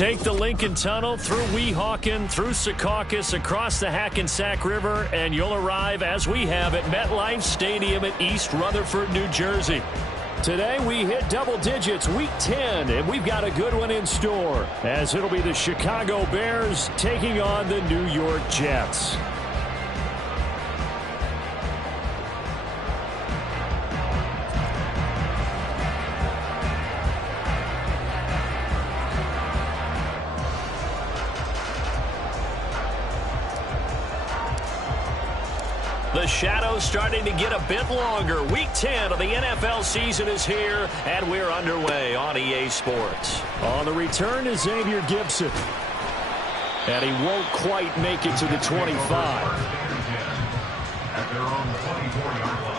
Take the Lincoln Tunnel through Weehawken, through Secaucus, across the Hackensack River, and you'll arrive, as we have, at MetLife Stadium at East Rutherford, New Jersey. Today we hit double digits, Week 10, and we've got a good one in store, as it'll be the Chicago Bears taking on the New York Jets. The shadow's starting to get a bit longer. Week 10 of the NFL season is here, and we're underway on EA Sports. On the return is Xavier Gibson. And he won't quite make it to the 25. At their own 24-yard line.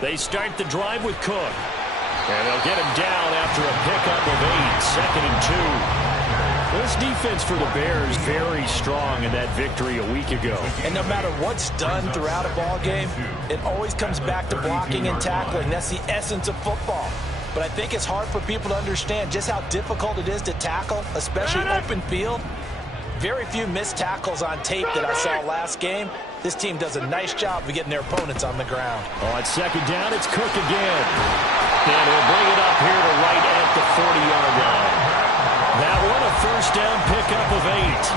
They start the drive with Cook. And they'll get him down after a pickup of 8, 2nd and 2. This defense for the Bears very strong in that victory a week ago. And no matter what's done throughout a ball game, it always comes back to blocking and tackling. That's the essence of football. But I think it's hard for people to understand just how difficult it is to tackle, especially open field. Very few missed tackles on tape that I saw last game. This team does a nice job of getting their opponents on the ground. On 2nd down, it's Cook again. And he'll bring it up here to right at the 40-yard line. That one, a 1st down pickup of 8.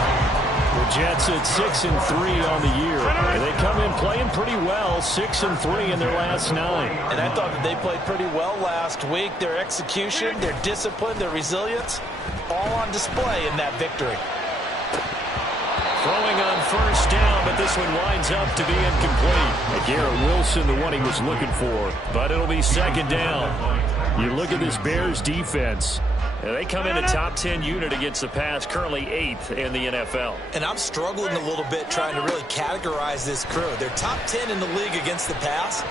The Jets at 6 and 3 on the year. And they come in playing pretty well, 6 and 3 in their last 9. And I thought that they played pretty well last week. Their execution, their discipline, their resilience, all on display in that victory. Throwing on 1st down, but this one winds up to be incomplete. Garrett Wilson, the one he was looking for, but it'll be 2nd down. You look at this Bears defense, and they come in a top 10 unit against the pass, currently 8th in the NFL. And I'm struggling a little bit trying to really categorize this crew. They're top 10 in the league against the pass,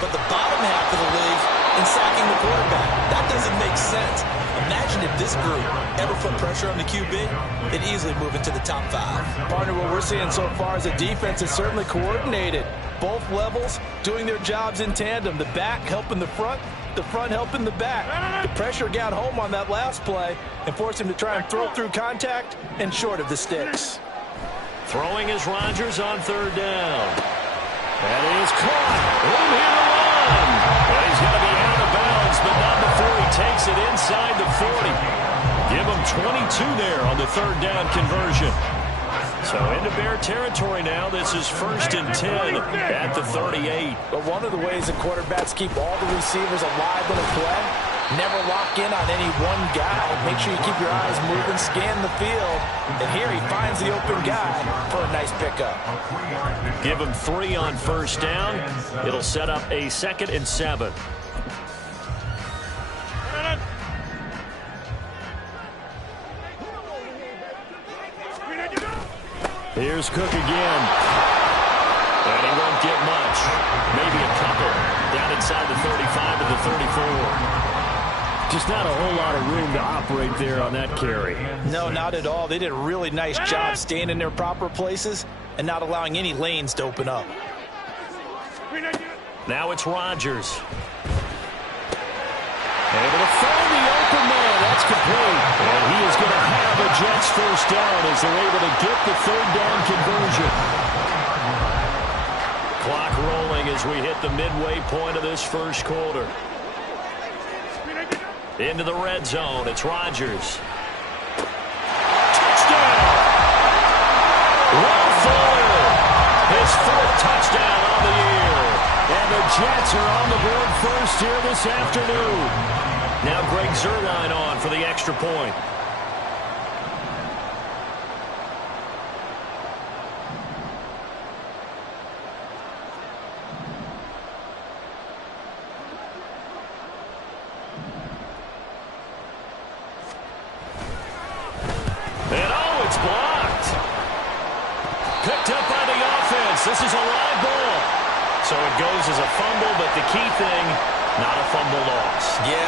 but the bottom half of the league in sacking the quarterback. That doesn't make sense. Imagine if this group ever put pressure on the QB, it'd easily move into the top 5. Partner, what we're seeing so far is a defense is certainly coordinated. Both levels doing their jobs in tandem. The back helping the front helping the back. The pressure got home on that last play and forced him to try and throw through contact and short of the sticks. Throwing is Rodgers on 3rd down. And he is caught. Room here to run. Well, he's going to be out of bounds, but not before he takes it inside the 40. Give him 22 there on the 3rd down conversion. So into Bear territory now. This is 1st and 10 at the 38. But one of the ways that quarterbacks keep all the receivers alive in a play, never lock in on any one guy. Make sure you keep your eyes moving, scan the field. And here he finds the open guy for a nice pickup. Give him 3 on 1st down. It'll set up a 2nd and 7. Here's Cook again. And he won't get much. Maybe a couple. Down inside the 35 to the 34. Just not a whole lot of room to operate there on that carry. No, not at all. They did a really nice job staying in their proper places and not allowing any lanes to open up. Now it's Rodgers. Able to find the open man. That's complete. And he is going to have a Jets 1st down as they're able to get the 3rd down conversion. Clock rolling as we hit the midway point of this 1st quarter. Into the red zone. It's Rodgers. Touchdown! Will Fuller. His 4th touchdown on the year. And the Jets are on the board first here this afternoon. Now Greg Zuerlein on for the extra point. And oh, it's blocked. Picked up by the offense. This is a live ball. So it goes as a fumble, but the key thing, not a fumble loss. Yeah,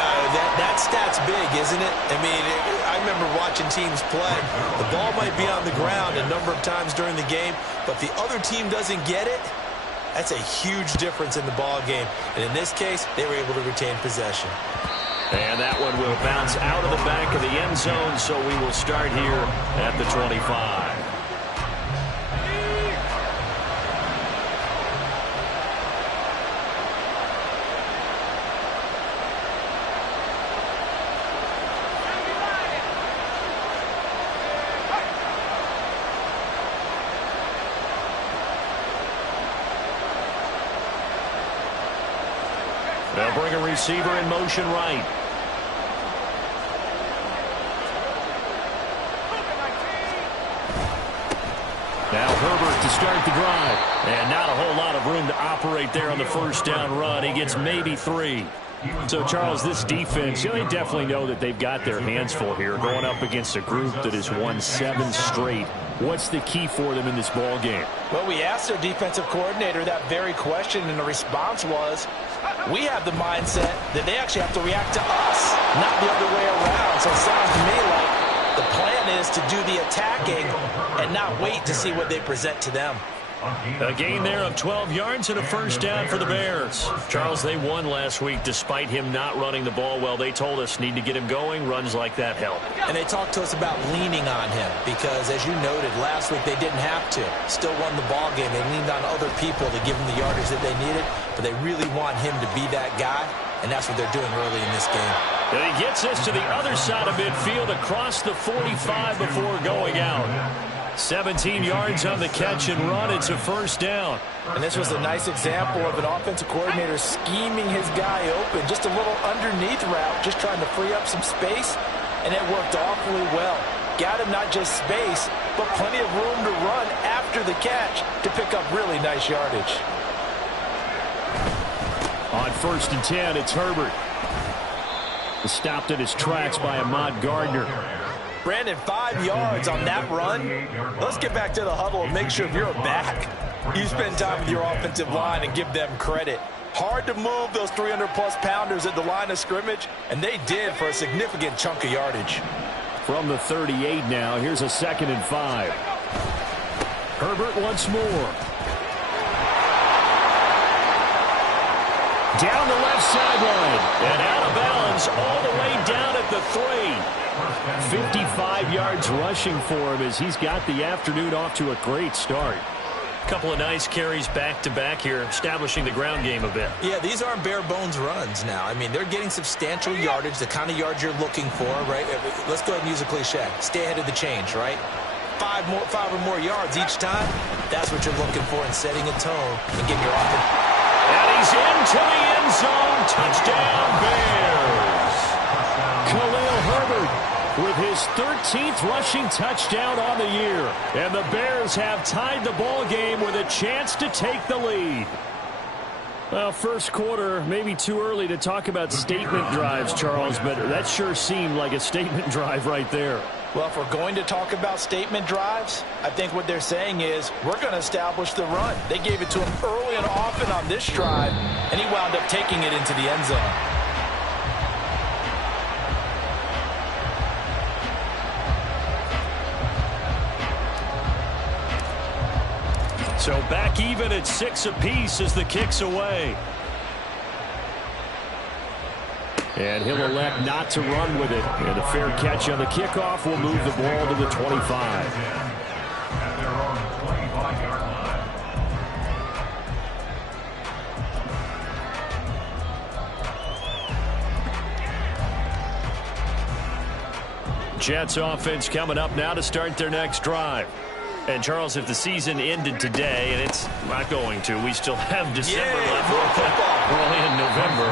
that stat's big, isn't it? I mean, I remember watching teams play. The ball might be on the ground a number of times during the game, but if the other team doesn't get it, that's a huge difference in the ball game. And in this case, they were able to retain possession. And that one will bounce out of the back of the end zone, so we will start here at the 25. They'll bring a receiver in motion right. Now Herbert to start the drive. And not a whole lot of room to operate there on the first down run. He gets maybe 3. So, Charles, this defense, they definitely know that they've got their hands full here going up against a group that has won 7 straight. What's the key for them in this ball game? Well, we asked their defensive coordinator that very question, and the response was, we have the mindset that they actually have to react to us, not the other way around. So it sounds to me like the plan is to do the attacking and not wait to see what they present to them. A gain there of 12 yards and a first down for the Bears. Charles, they won last week despite him not running the ball well. They told us need to get him going. Runs like that help. And they talked to us about leaning on him because, as you noted, last week they didn't have to. Still won the ball game. They leaned on other people to give them the yardage that they needed, but they really want him to be that guy, and that's what they're doing early in this game. And he gets us to the other side of midfield across the 45 before going out. 17 yards on the catch and run. It's a first down. And this was a nice example of an offensive coordinator scheming his guy open. Just a little underneath route, just trying to free up some space, and it worked awfully well. Got him not just space, but plenty of room to run after the catch to pick up really nice yardage. On 1st and 10, it's Herbert. Stopped in his tracks by Ahmad Gardner. Brandon, 5 yards on that run. Let's get back to the huddle and make sure if you're a back, you spend time with your offensive line and give them credit. Hard to move those 300-plus pounders at the line of scrimmage, and they did for a significant chunk of yardage. From the 38 now, here's a 2nd and 5. Herbert once more. Down the left sideline and out of bounds all the way down at the 3. 55 yards rushing for him as he's got the afternoon off to a great start. Couple of nice carries back-to-back here, establishing the ground game a bit. Yeah, these aren't bare-bones runs now. I mean, they're getting substantial yardage, the kind of yards you're looking for, right? Let's go ahead and use a cliche. Stay ahead of the change, right? 5 or more yards each time. That's what you're looking for in setting a tone and getting your offense. And he's into the end zone. Touchdown, Bears. Khalil Herbert with his 13th rushing touchdown on the year. And the Bears have tied the ball game with a chance to take the lead. Well, first quarter, maybe too early to talk about statement drives, Charles, but that sure seemed like a statement drive right there. Well, if we're going to talk about statement drives, I think what they're saying is we're going to establish the run. They gave it to him early and often on this drive, and he wound up taking it into the end zone. So back even at 6 apiece as the kick's away. And he'll elect not to run with it. And a fair catch on the kickoff will move the ball to the 25. At their own 25-yard line. Jets offense coming up now to start their next drive. And, Charles, if the season ended today, and it's not going to, we still have December left. We're only in November.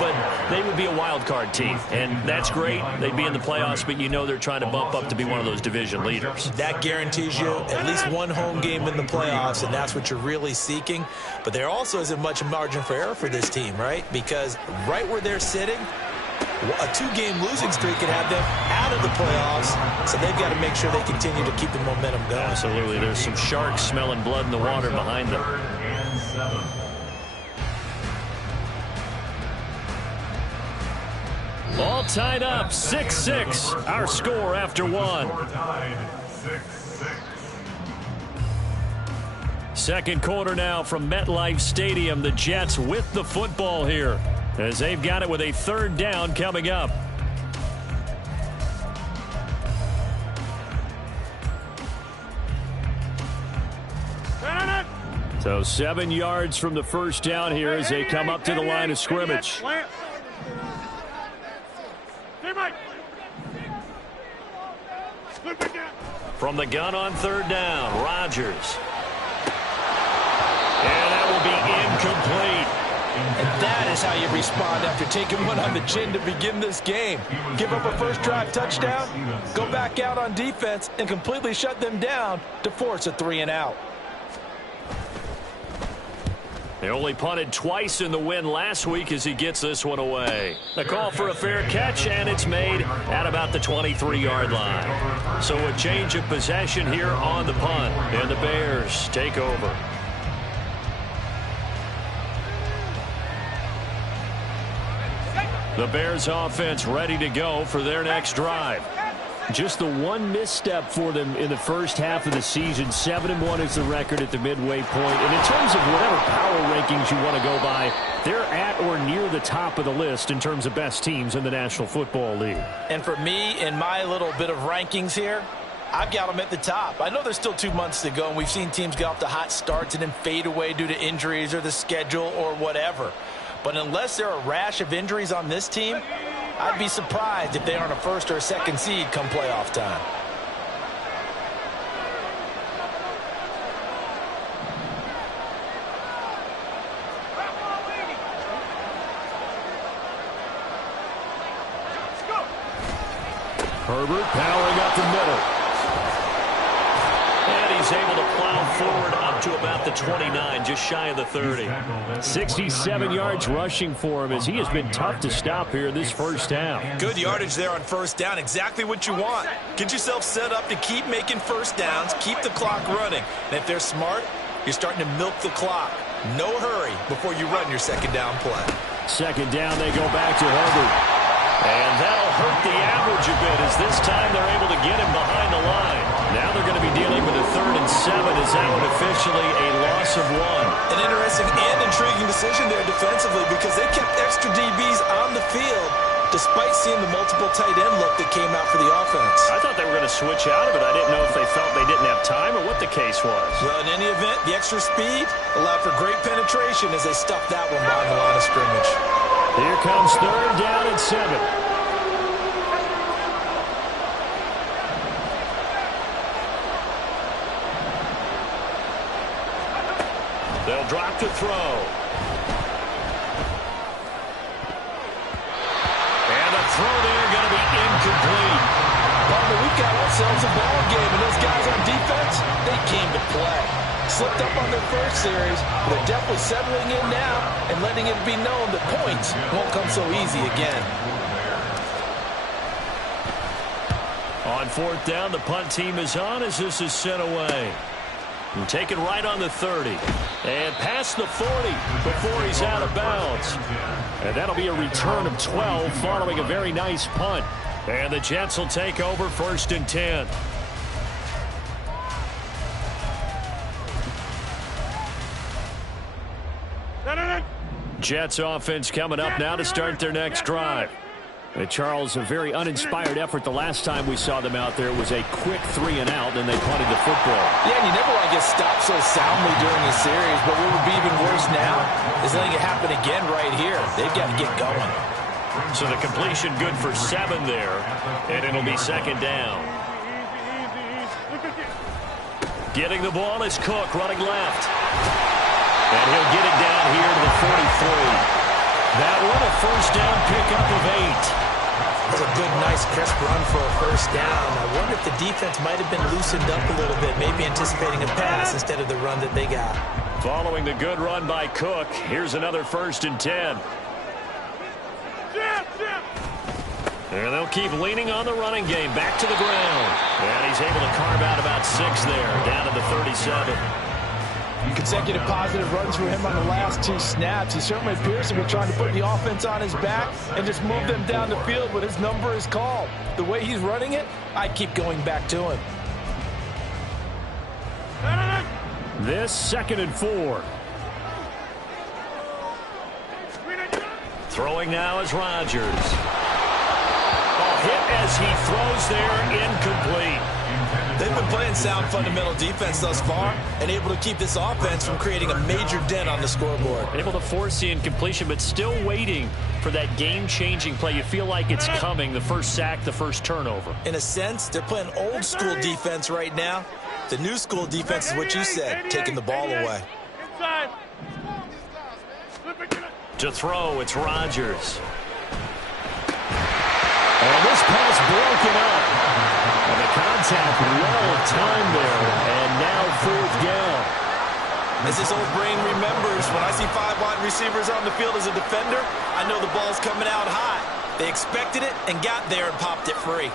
But they would be a wild card team, and that's great. They'd be in the playoffs, but you know they're trying to bump up to be one of those division leaders. That guarantees you at least one home game in the playoffs, and that's what you're really seeking. But there also isn't much margin for error for this team, right? Because right where they're sitting, a 2-game losing streak could have them out of the playoffs, so they've got to make sure they continue to keep the momentum going. Absolutely. There's some sharks smelling blood in the water behind them. All tied up, 6-6. Our score after one. Second quarter now from MetLife Stadium. The Jets with the football here as they've got it with a third down coming up. So 7 yards from the first down here as they come up to the line of scrimmage. From the gun on third down, Rodgers. And that will be incomplete. And that is how you respond after taking one on the chin to begin this game. Give up a first drive touchdown, go back out on defense, and completely shut them down to force a 3-and-out. They only punted twice in the win last week as he gets this one away. The call for a fair catch, and it's made at about the 23-yard line. So a change of possession here on the punt, and the Bears take over. The Bears offense ready to go for their next drive. Just the one misstep for them in the first half of the season. 7-1 is the record at the midway point. And in terms of whatever power rankings you want to go by, they're at or near the top of the list in terms of best teams in the National Football League. And for me, in my little bit of rankings here, I've got them at the top. I know there's still 2 months to go, and we've seen teams get off to hot starts and then fade away due to injuries or the schedule or whatever. But unless there are a rash of injuries on this team, I'd be surprised if they aren't a first or a second seed come playoff time. Herbert powering up the middle. And he's able to plow forward up to about the 29, just shy of the 30. 67 yards rushing for him as he has been tough to stop here this first half. Good yardage there on first down. Exactly what you want. Get yourself set up to keep making first downs, keep the clock running. And if they're smart, you're starting to milk the clock. No hurry before you run your second down play. Second down, they go back to Herbert. And that'll hurt the average a bit as this time they're able to get him behind the line. Now they're going to be dealing with a 3rd and 7 as that one officially a loss of 1. An interesting and intriguing decision there defensively because they kept extra DBs on the field despite seeing the multiple tight end look that came out for the offense. I thought they were going to switch out of it. I didn't know if they felt they didn't have time or what the case was. Well, in any event, the extra speed allowed for great penetration as they stuffed that one behind the line of scrimmage. Here comes 3rd down and 7. They'll drop to throw. And the throw there going to be incomplete. But we've got ourselves a ball game, and those guys on defense, they came to play. Slipped up on their first series, but they're definitely settling in now and letting it be known that points won't come so easy again. On 4th down, the punt team is on as this is sent away. And taken right on the 30. And past the 40 before he's out of bounds. And that'll be a return of 12 following a very nice punt. And the Jets will take over 1st and 10. Jets offense coming up now to start their next drive. And Charles, a very uninspired effort the last time we saw them out there. It was a quick 3-and-out, and they punted the football. Yeah, and you never want to get stopped so soundly during a series, but what would be even worse now is letting it happen again right here. They've got to get going. So the completion good for 7 there, and it'll be 2nd down. Getting the ball is Cook running left. And he'll get it down here to the 43. That one a first down pickup of 8. That's a good, nice, crisp run for a first down. I wonder if the defense might have been loosened up a little bit, maybe anticipating a pass instead of the run that they got. Following the good run by Cook, here's another 1st and 10. And they'll keep leaning on the running game. Back to the ground. And he's able to carve out about 6 there, down to the 37. consecutive positive runs for him on the last 2 snaps. He certainly appears to be trying to put the offense on his back and just move them down the field when his number is called. The way he's running it, I'd keep going back to him. This 2nd and 4. Throwing now is Rodgers. Hit as he throws there, incomplete. They've been playing sound fundamental defense thus far and able to keep this offense from creating a major dent on the scoreboard. Able to force the incompletion, but still waiting for that game-changing play. You feel like it's coming, the first sack, the first turnover. In a sense, they're playing old-school defense right now. The new school defense is what you said, taking the ball away. To throw, it's Rodgers. And this pass broken up. And the contact well timed there. And now 4th down. As this old brain remembers, when I see 5 wide receivers on the field as a defender, I know the ball's coming out high. They expected it and got there and popped it free.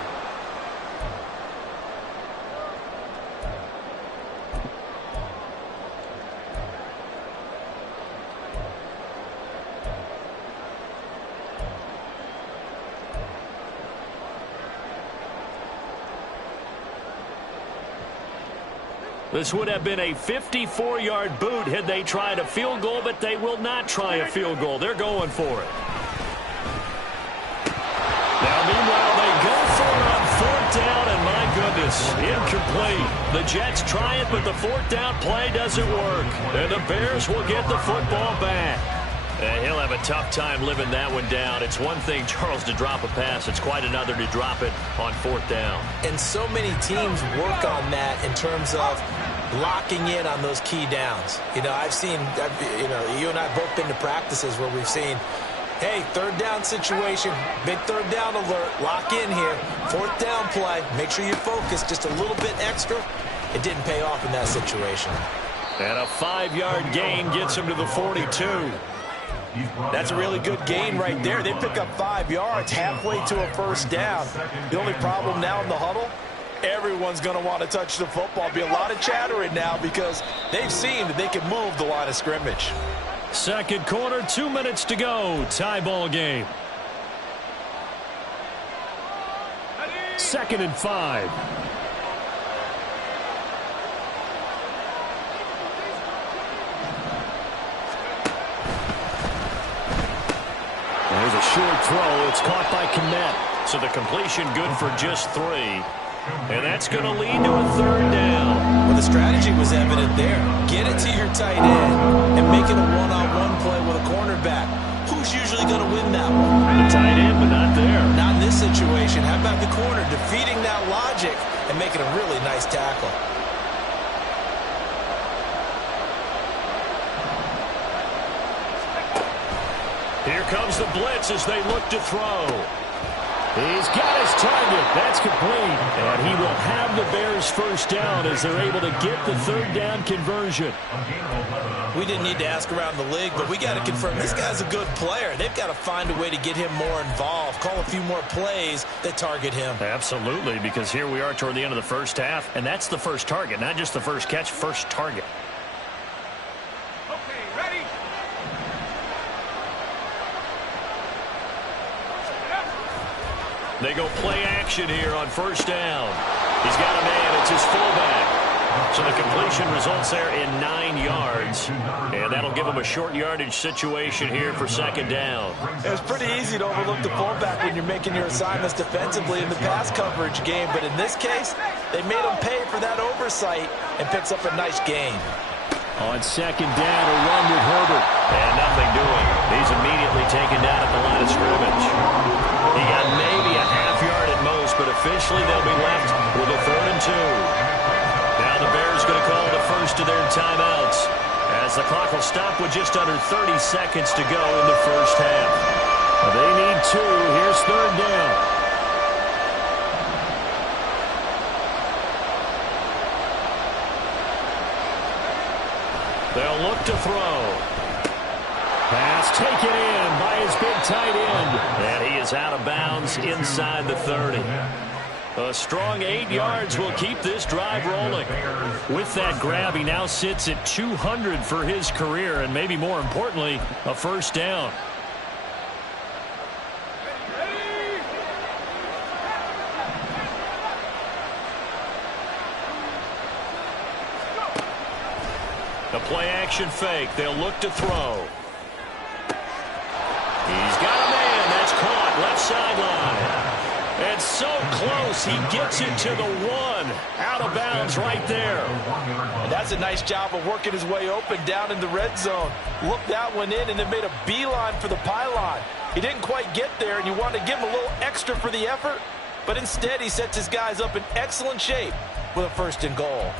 This would have been a 54-yard boot had they tried a field goal, but they will not try a field goal. They're going for it. Now, meanwhile, they go for it on 4th down, and my goodness, incomplete. The Jets try it, but the 4th down play doesn't work. And the Bears will get the football back. He'll have a tough time living that one down. It's one thing, Charles, to drop a pass. It's quite another to drop it on 4th down. And so many teams work on that in terms of locking in on those key downs. You know, I've seen, you and I both been to practices where we've seen, hey, 3rd down situation, big 3rd down alert, lock in here, 4th down play, make sure you focus just a little bit extra. It didn't pay off in that situation. And a 5-yard gain gets him to the 42. That's a really good gain right there. They pick up 5 yards halfway to a 1st down. The only problem now in the huddle, everyone's going to want to touch the football. Be a lot of chattering now because they've seen that they can move the line of scrimmage. 2nd quarter, 2 minutes to go. Tie ball game. 2nd and 5. There's a short throw. It's caught by Kmet. So the completion good for just 3. And that's going to lead to a 3rd down. Well, the strategy was evident there. Get it to your tight end and make it a one-on-one play with a cornerback. Who's usually going to win that one? The tight end, but not there. Not in this situation. How about the corner defeating that logic and making a really nice tackle? Here comes the blitz as they look to throw. He's got his target. That's complete. And he will have the Bears' 1st down as they're able to get the 3rd down conversion. We didn't need to ask around the league, but we got to confirm this guy's a good player. They've got to find a way to get him more involved, call a few more plays that target him. Absolutely, because here we are toward the end of the 1st half, and that's the first target, not just the first catch, first target. They go play action here on 1st down. He's got a man. It's his fullback. So the completion results there in 9 yards. And that'll give him a short yardage situation here for 2nd down. It's pretty easy to overlook the fullback when you're making your assignments defensively in the pass coverage game. But in this case, they made him pay for that oversight and picks up a nice gain. On 2nd down, a run with Herbert. And nothing doing. He's immediately taken down at the line of scrimmage. He got maybe a half yard at most, but officially they'll be left with a 3rd and 2. Now the Bears going to call the first of their timeouts as the clock will stop with just under 30 seconds to go in the 1st half. They need 2. Here's 3rd down. They'll look to throw. Pass taken in by his big tight end. And he is out of bounds inside the 30. A strong 8 yards will keep this drive rolling. With that grab, he now sits at 200 for his career, and maybe more importantly, a first down. The play-action fake. They'll look to throw. He's got a man. That's caught left sideline. And so close, he gets it to the 1. Out of bounds right there. And that's a nice job of working his way open down in the red zone. Looked that one in and then made a beeline for the pylon. He didn't quite get there, and you want to give him a little extra for the effort. But instead, he sets his guys up in excellent shape with a 1st and goal.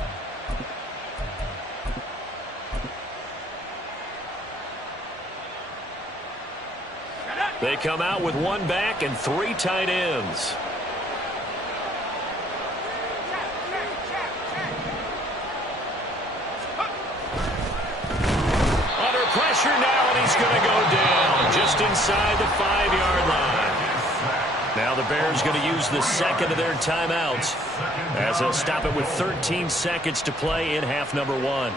They come out with 1 back and 3 tight ends. Under pressure now, and he's going to go down just inside the 5-yard line. Now the Bears going to use the second of their timeouts as they'll stop it with 13 seconds to play in half number 1.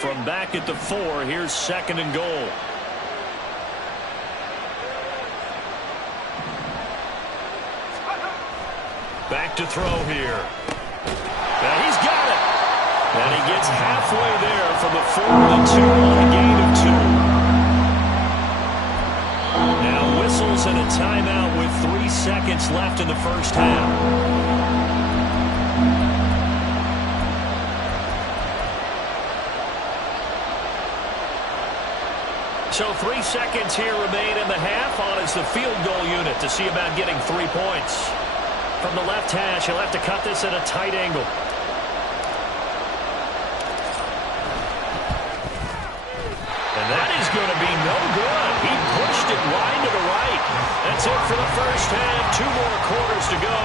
From back at the 4, here's 2nd and goal. Back to throw here. Now he's got it. And he gets halfway there from the 4 to the 2 on a gain of 2. Now whistles and a timeout with 3 seconds left in the first half. So 3 seconds here remain in the half. On is the field goal unit to see about getting 3 points. From the left hash, he'll have to cut this at a tight angle. And that is going to be no good. He pushed it wide to the right. That's it for the first half. 2 more quarters to go.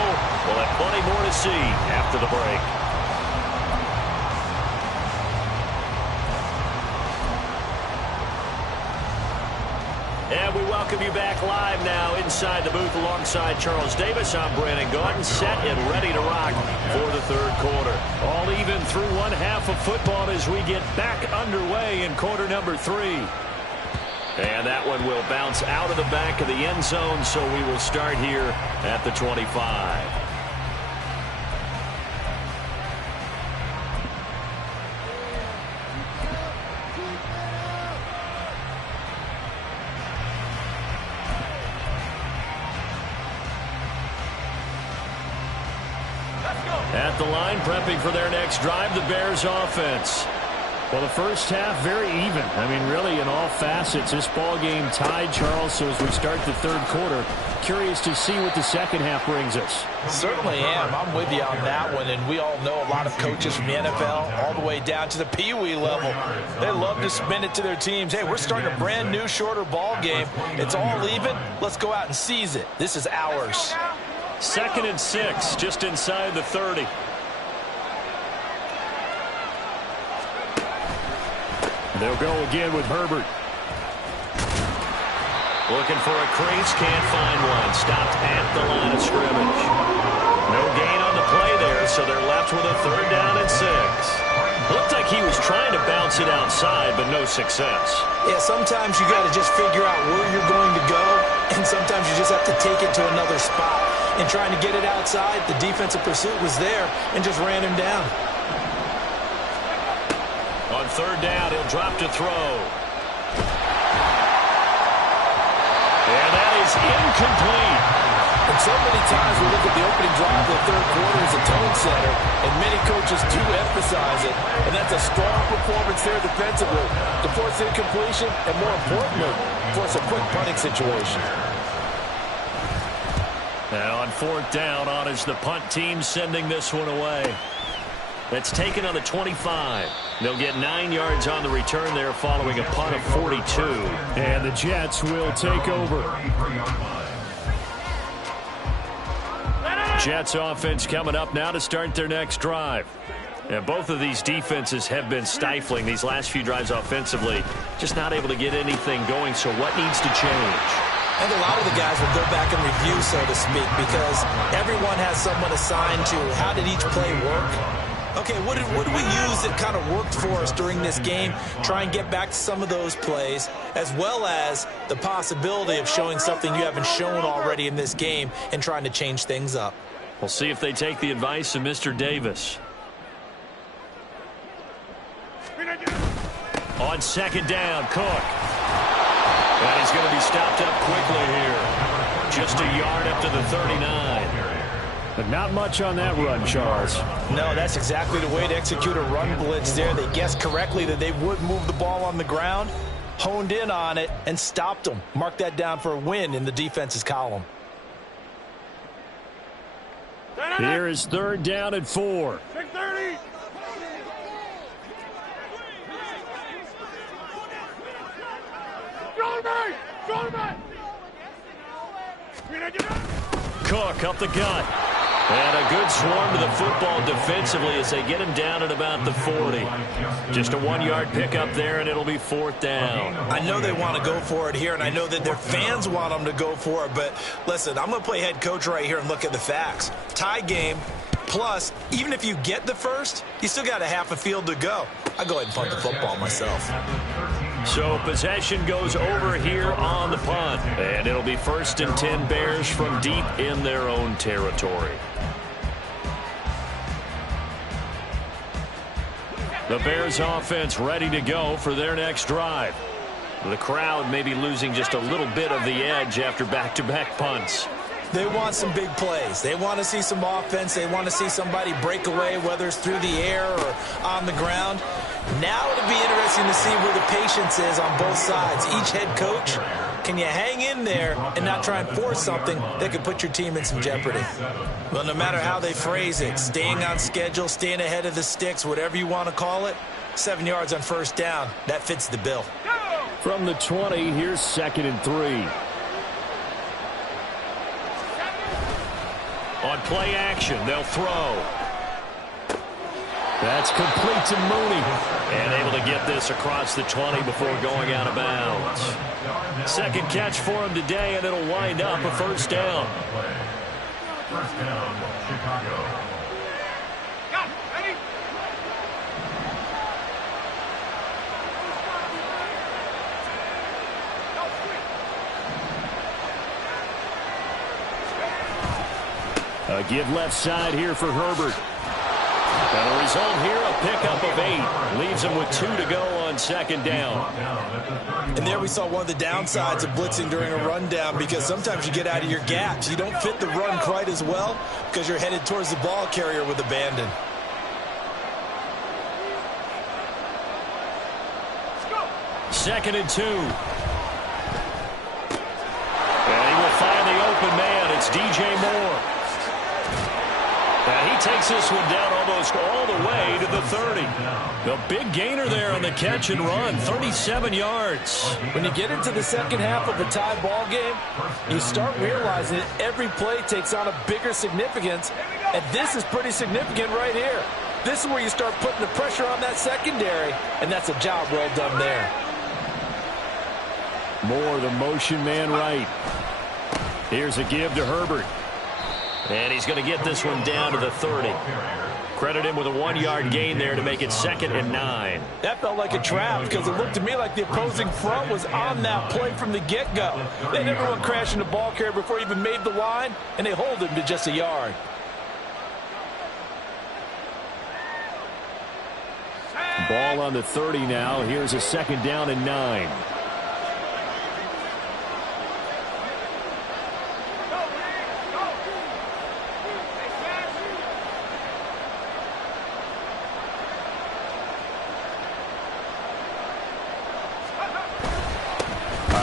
We'll have plenty more to see after the break. And we welcome you back live now inside the booth alongside Charles Davis. I'm Brandon Gaudin, set and ready to rock for the 3rd quarter. All even through 1 half of football as we get back underway in quarter number 3. And that one will bounce out of the back of the end zone, so we will start here at the 25. At the line, prepping for their next drive, the Bears offense. Well, the first half, very even. I mean, really, in all facets, this ball game tied, Charles. So as we start the 3rd quarter, curious to see what the second half brings us. Certainly am. I'm with you on that one. And we all know a lot of coaches from the NFL all the way down to the Pee Wee level. They love to spin it to their teams. Hey, we're starting a brand new, shorter ball game. It's all even. Let's go out and seize it. This is ours. 2nd and 6, just inside the 30. They'll go again with Herbert. Looking for a crease, can't find one. Stopped at the line of scrimmage. No gain on the play there, so they're left with a 3rd down and 6. Looked like he was trying to bounce it outside, but no success. Yeah, sometimes you got to just figure out where you're going to go, and sometimes you just have to take it to another spot. And trying to get it outside, the defensive pursuit was there and just ran him down. On 3rd down, he'll drop to throw. And that is incomplete. And so many times we look at the opening drive of the 3rd quarter as a tone setter, and many coaches do emphasize it. And that's a strong performance there defensively to force incompletion and, more importantly, force a quick punting situation. Now on 4th down, on is the punt team sending this one away. That's taken on the 25. They'll get 9 yards on the return there following a punt of 42. And the Jets will take over. Jets offense coming up now to start their next drive. Yeah, both of these defenses have been stifling these last few drives offensively. Just not able to get anything going, so what needs to change? I think a lot of the guys will go back and review, so to speak, because everyone has someone assigned to how did each play work. Okay, what did we use that kind of worked for us during this game? Try and get back to some of those plays, as well as the possibility of showing something you haven't shown already in this game and trying to change things up. We'll see if they take the advice of Mr. Davis. On second down, Cook. And he's going to be stopped up quickly here. Just a yard up to the 39. But not much on that run, Charles. No, that's exactly the way to execute a run blitz there. They guessed correctly that they would move the ball on the ground, honed in on it, and stopped them. Mark that down for a win in the defense's column. Here is third down and 4. 6:30. Cook up the gut. And a good swarm to the football defensively as they get him down at about the 40. Just a 1-yard pickup there, and it'll be fourth down. I know they want to go for it here, and I know that their fans want them to go for it, but listen, I'm going to play head coach right here and look at the facts. Tie game, plus, even if you get the first, you still got a half a field to go. I'll go ahead and punt the football myself. So possession goes over here on the punt, and it'll be 1st and 10 Bears from deep in their own territory. The Bears offense ready to go for their next drive. The crowd may be losing just a little bit of the edge after back-to-back punts. They want some big plays. They want to see some offense. They want to see somebody break away, whether it's through the air or on the ground. Now it'll be interesting to see where the patience is on both sides. Each head coach, can you hang in there and not try and force something that could put your team in some jeopardy? Well, no matter how they phrase it, staying on schedule, staying ahead of the sticks, whatever you want to call it, 7 yards on first down, that fits the bill. From the 20, here's 2nd and 3. On play action, they'll throw. That's complete to Mooney. And able to get this across the 20 before going out of bounds. Second catch for him today, and it'll wind up a first down. First down, Chicago. A give left side here for Herbert. And the result here, a pickup of 8. Leaves him with 2 to go on second down. And there we saw one of the downsides of blitzing during a rundown, because sometimes you get out of your gaps. You don't fit the run quite as well because you're headed towards the ball carrier with abandon. Second and 2. And he will find the open man. It's DJ Moore. And he takes this one down almost all the way to the 30. The big gainer there on the catch and run, 37 yards. When you get into the second half of a tie ball game, you start realizing that every play takes on a bigger significance, and this is pretty significant right here. This is where you start putting the pressure on that secondary, and that's a job well done there. Moore, the motion man right. Here's a give to Herbert. And he's going to get this one down to the 30. Credit him with a 1-yard gain there to make it 2nd and 9. That felt like a trap because it looked to me like the opposing front was on that play from the get-go. They had everyone crashing the ball carrier before he even made the line, and they hold him to just a yard. Ball on the 30 now. Here's a 2nd down and 9.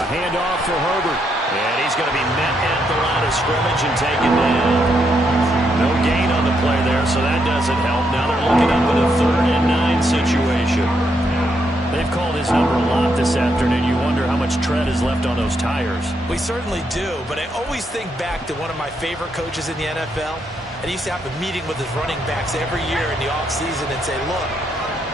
Handoff for Herbert. And he's going to be met at the line of scrimmage and taken down. No gain on the play there, so that doesn't help. Now they're looking up with a 3rd and 9 situation. They've called his number a lot this afternoon. You wonder how much tread is left on those tires. We certainly do, but I always think back to one of my favorite coaches in the NFL, And he used to have a meeting with his running backs every year in the offseason and say, look,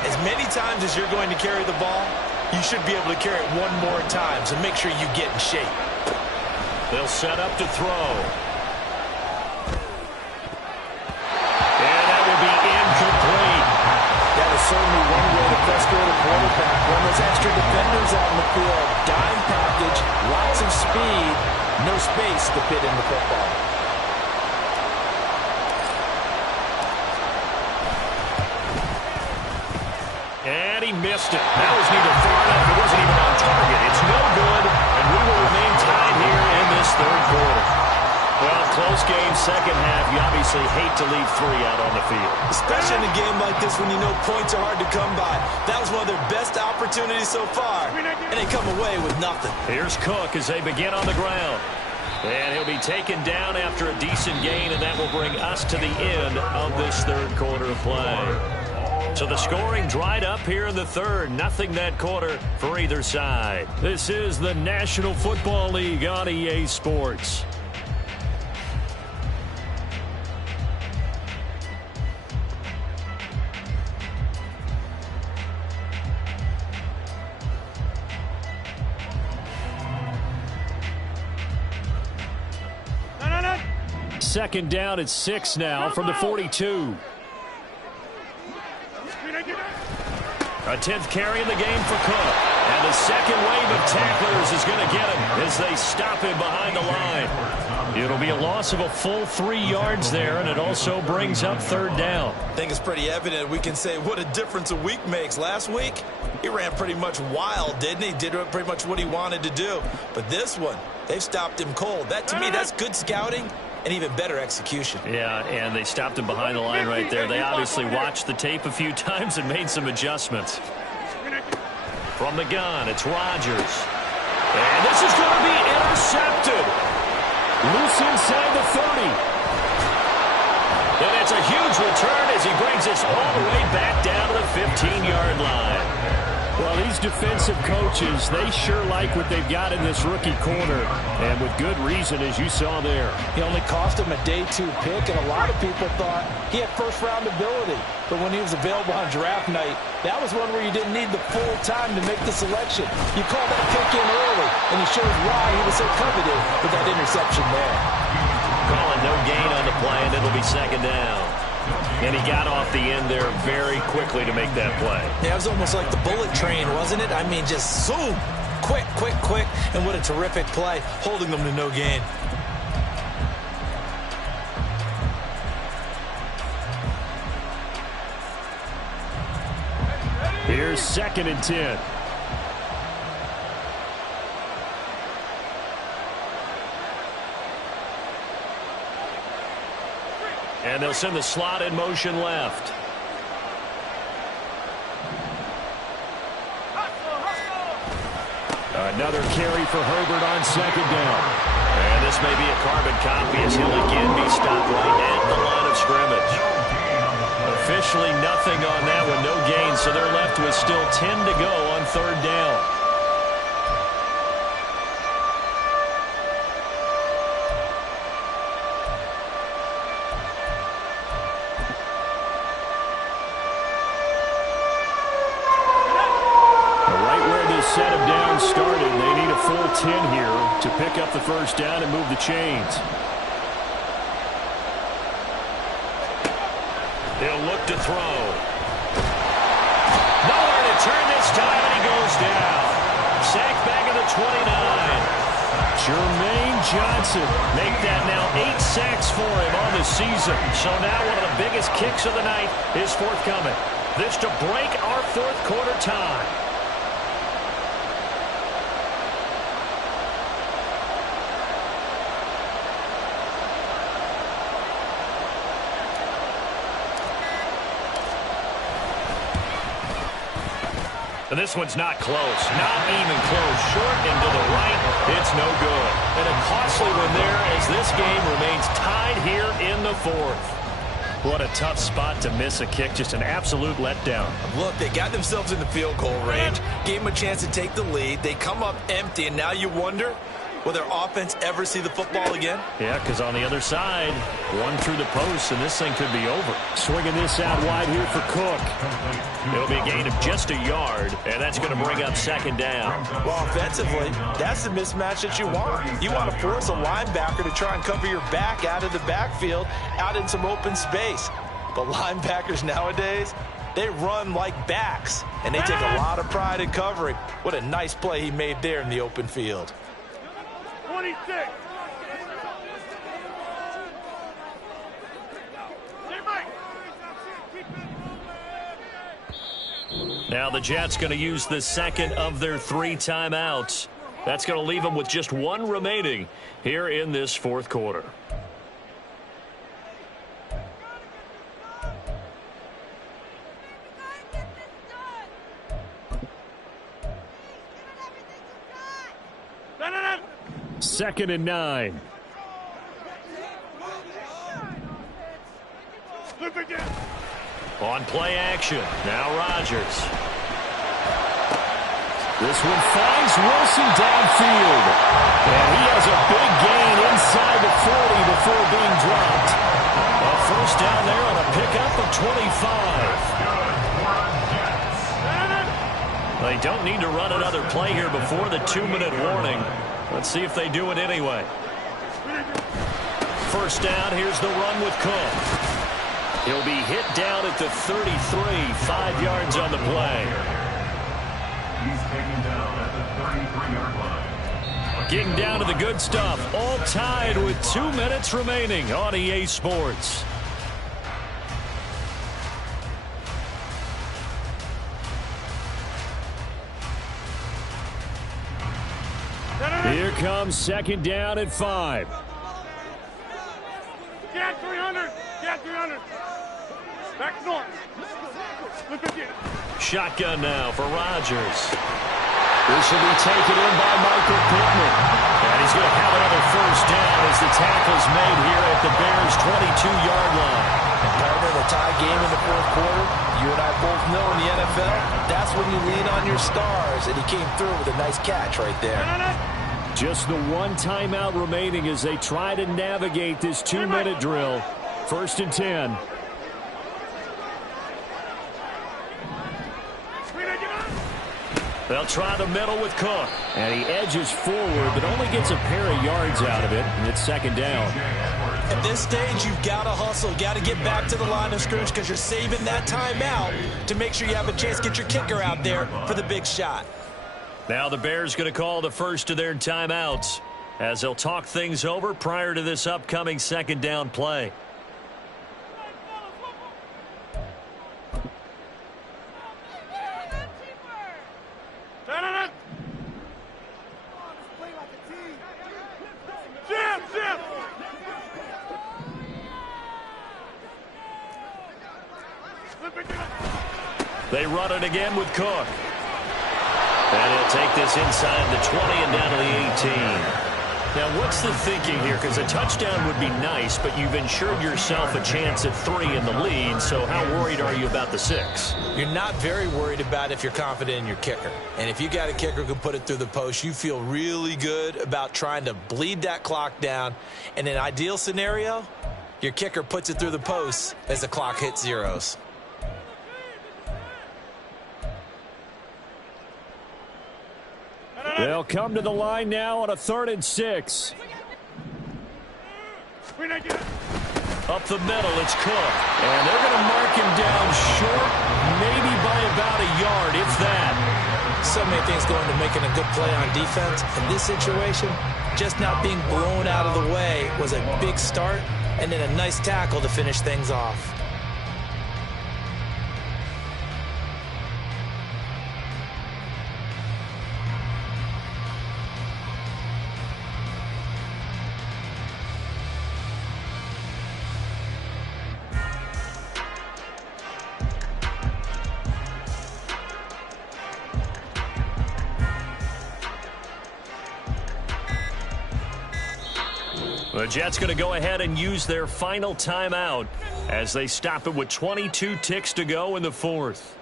as many times as you're going to carry the ball, you should be able to carry it one more time, so make sure you get in shape. They'll set up to throw. And that will be incomplete. That is certainly one way to frustrate a quarterback. When there's extra defenders out in the field, dime package, lots of speed, no space to fit in the football. And he missed it. That was neither far enough. It wasn't even on target. It's no good, and we will remain tied here in this third quarter. Well, close game, second half. You obviously hate to leave 3 out on the field. Especially in a game like this when you know points are hard to come by. That was one of their best opportunities so far, and they come away with nothing. Here's Cook as they begin on the ground. And he'll be taken down after a decent gain, and that will bring us to the end of this third quarter of play. So the scoring dried up here in the third. Nothing that quarter for either side. This is the National Football League on EA Sports. Second down at 6 now from the 42. A 10th carry in the game for Cook. And the second wave of tacklers is going to get him as they stop him behind the line. It'll be a loss of a full 3 yards there, and it also brings up third down. I think it's pretty evident. We can say what a difference a week makes. Last week, he ran pretty much wild, didn't he? Did pretty much what he wanted to do. But this one, they've stopped him cold. That, to me, that's good scouting and even better execution. Yeah, and they stopped him behind the line right there. They obviously watched the tape a few times and made some adjustments. From the gun, it's Rodgers. And this is going to be intercepted. Loose inside the 30. And it's a huge return as he brings us all the way back down to the 15-yard line. Well, these defensive coaches, they sure like what they've got in this rookie corner, and with good reason, as you saw there. He only cost him a day 2 pick, and a lot of people thought he had first-round ability. But when he was available on draft night, that was one where you didn't need the full time to make the selection. You called that pick in early, and he shows why he was so coveted with that interception there. Calling no gain on the play, and it'll be second down. And he got off the end there very quickly to make that play. Yeah, it was almost like the bullet train, wasn't it? I mean, just zoom. Quick, quick, quick. And what a terrific play, holding them to no gain. Here's 2nd and 10. And they'll send the slot in motion left. Another carry for Herbert on 2nd down. And this may be a carbon copy as he'll again be stopped right at the line of scrimmage. Officially nothing on that one, no gain, so they're left with still 10 to go on 3rd down. Set of downs started. They need a full 10 here to pick up the first down and move the chains. He'll look to throw. Nowhere to turn this time, and he goes down. Sacked back at the 29. Jermaine Johnson make that now 8 sacks for him on the season. So now one of the biggest kicks of the night is forthcoming. This to break our 4th quarter tie. And this one's not close. Not even close. Short and to the right. It's no good. And a costly one there as this game remains tied here in the 4th. What a tough spot to miss a kick. Just an absolute letdown. Look, they got themselves in the field goal range. Gave them a chance to take the lead. They come up empty, and now you wonder, Will their offense ever see the football again? Yeah, because on the other side, one through the post, and this thing could be over. Swinging this out wide here for Cook. It'll be a gain of just a yard, and that's going to bring up second down. Well, offensively, that's the mismatch that you want. You want to force a linebacker to try and cover your back out of the backfield, out in some open space. But linebackers nowadays, they run like backs, and they take a lot of pride in covering. What a nice play he made there in the open field. 26. Now the Jets going to use the second of their 3 timeouts. That's going to leave them with just 1 remaining here in this fourth quarter. Second and 9. On play action. Now Rodgers. This one finds Wilson downfield. And he has a big gain inside the 40 before being dropped. A first down there on a pickup of 25. They don't need to run another play here before the 2-minute warning. Let's see if they do it anyway. First down, here's the run with Cook. He'll be hit down at the 33, 5 yards on the play. He's taken down at the 33-yard line. Getting down to the good stuff. All tied with 2 minutes remaining on EA Sports. Here comes second down at 5. Get 300. Get 300. Back north. Look at you. Shotgun now for Rodgers. This will be taken in by Michael Pittman. And he's going to have another first down as the tackle's made here at the Bears' 22-yard line. And partner, the tie game in the fourth quarter, you and I both know in the NFL, that's when you lean on your stars. And he came through with a nice catch right there. Just the 1 timeout remaining as they try to navigate this 2-minute drill. First and 10. They'll try the middle with Cook. And he edges forward, but only gets a pair of yards out of it, and it's second down. At this stage, you've got to hustle, got to get back to the line of scrimmage because you're saving that timeout to make sure you have a chance to get your kicker out there for the big shot. Now the Bears going to call the first of their timeouts as they'll talk things over prior to this upcoming second down play. They run it again with Cook. And he'll take this inside the 20 and down to the 18. Now, what's the thinking here? Because a touchdown would be nice, but you've ensured yourself a chance at 3 in the lead, so how worried are you about the 6? You're not very worried about it if you're confident in your kicker. And if you got a kicker who can put it through the post, you feel really good about trying to bleed that clock down. In an ideal scenario, your kicker puts it through the post as the clock hits zeros. They'll come to the line now on a 3rd and 6. Up the middle, it's Cook. And they're going to mark him down short, maybe by about a yard, if that. So many things go into making a good play on defense. In this situation, just not being blown out of the way was a big start, and then a nice tackle to finish things off. The Jets going to go ahead and use their final timeout as they stop it with 22 ticks to go in the fourth.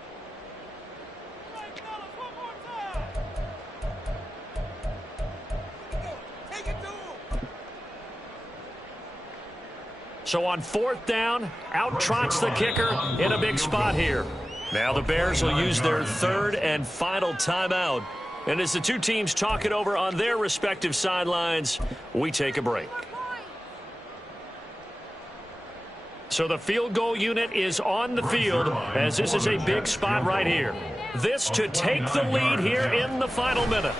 So on 4th down, out trots the kicker in a big spot here. Now the Bears will use their 3rd and final timeout. And as the two teams talk it over on their respective sidelines, we take a break. So the field goal unit is on the field as this is a big spot right here. This to take the lead here in the final minute.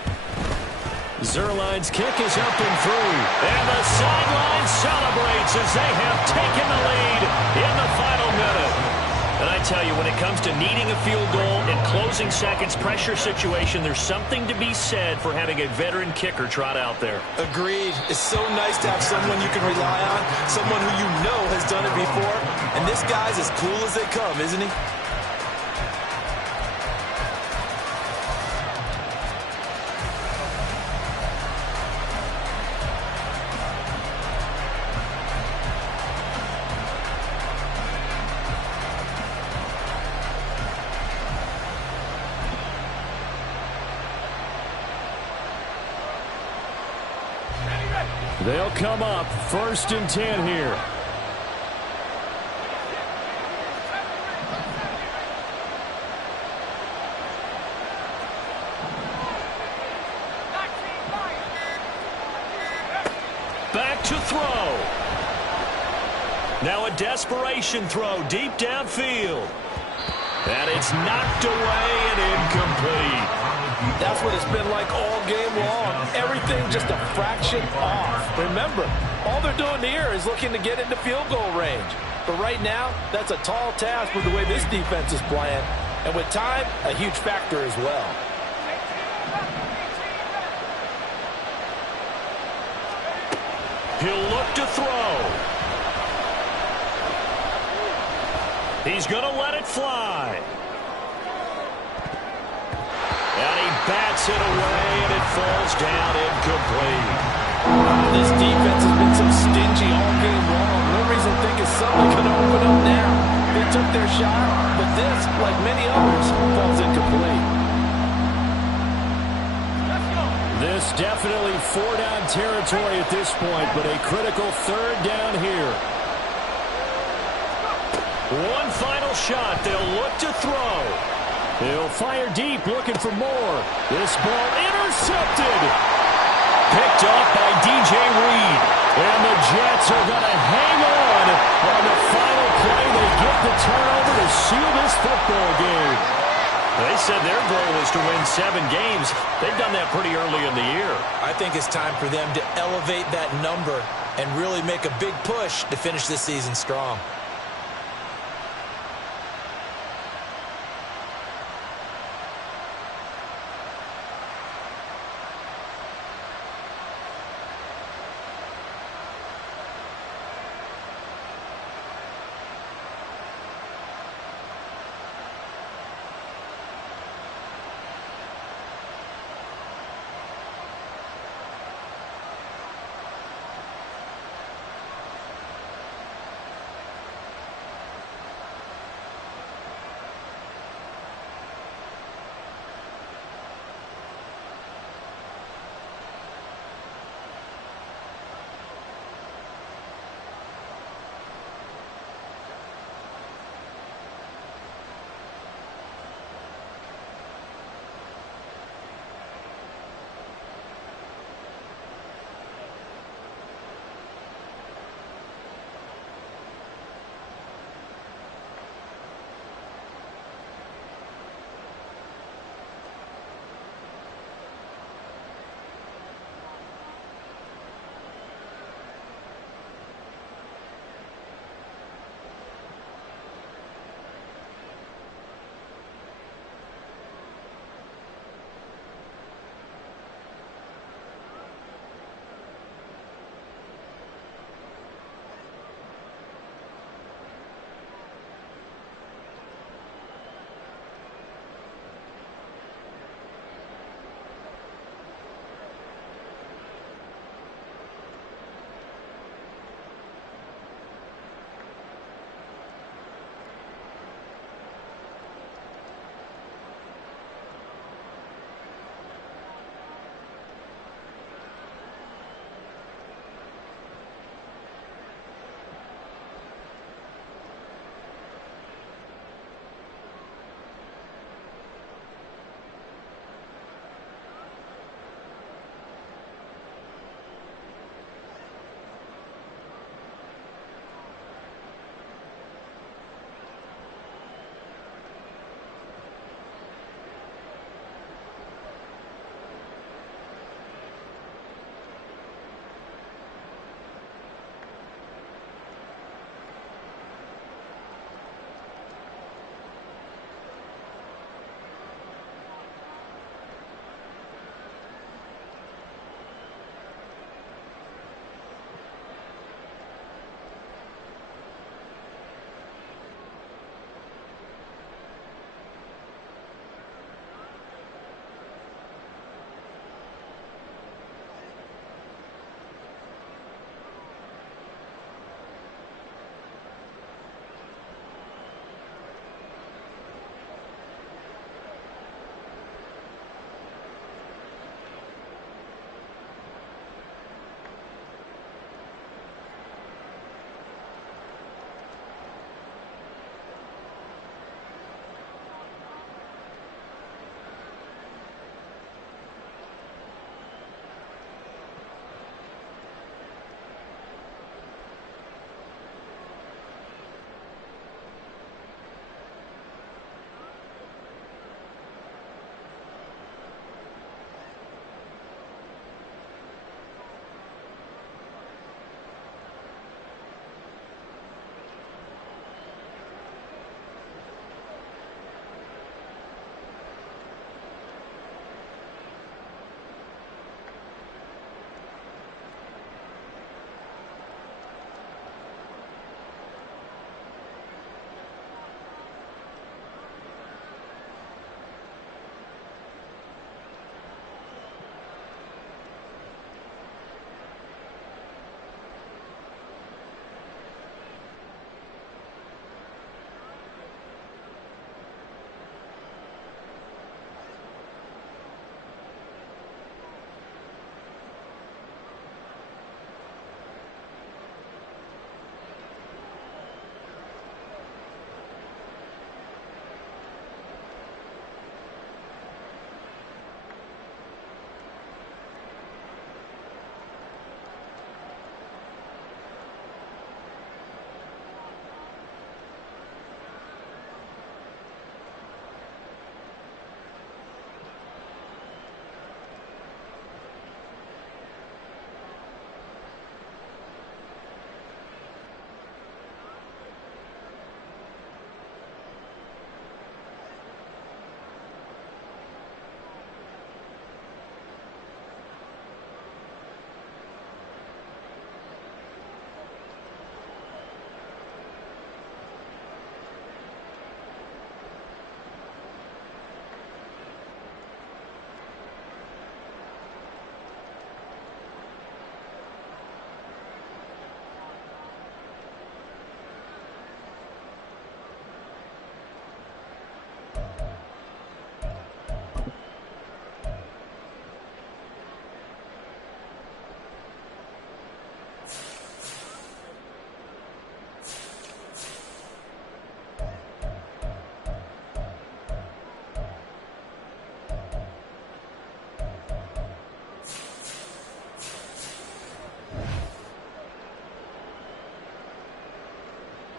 Zerline's kick is up and through. And the sideline celebrates as they have taken the lead in the final minute. And I tell you, when it comes to needing a field goal in closing seconds pressure situation, there's something to be said for having a veteran kicker trot out there. Agreed. It's so nice to have someone you can rely on, someone who you know has done it before. And this guy's as cool as they come, isn't he? They'll come up 1st and 10 here. Back to throw. Now a desperation throw deep downfield. And it's knocked away and incomplete. That's what it's been like all game long. Everything just a fraction off. Remember, all they're doing here is looking to get into field goal range. But right now, that's a tall task with the way this defense is playing. And with time, a huge factor as well. He'll look to throw. He's going to let it fly. And he bats it away, and it falls down incomplete. This defense has been so stingy all game long. No reason to think it's something going to open up now. They took their shot, but this, like many others, falls incomplete. This definitely 4-down territory at this point, but a critical 3rd down here. One final shot. They'll look to throw. He'll fire deep, looking for more. This ball intercepted. Picked off by DJ Reed. And the Jets are going to hang on the final play. They get the turnover to seal this football game. They said their goal was to win 7 games. They've done that pretty early in the year. I think it's time for them to elevate that number and really make a big push to finish this season strong.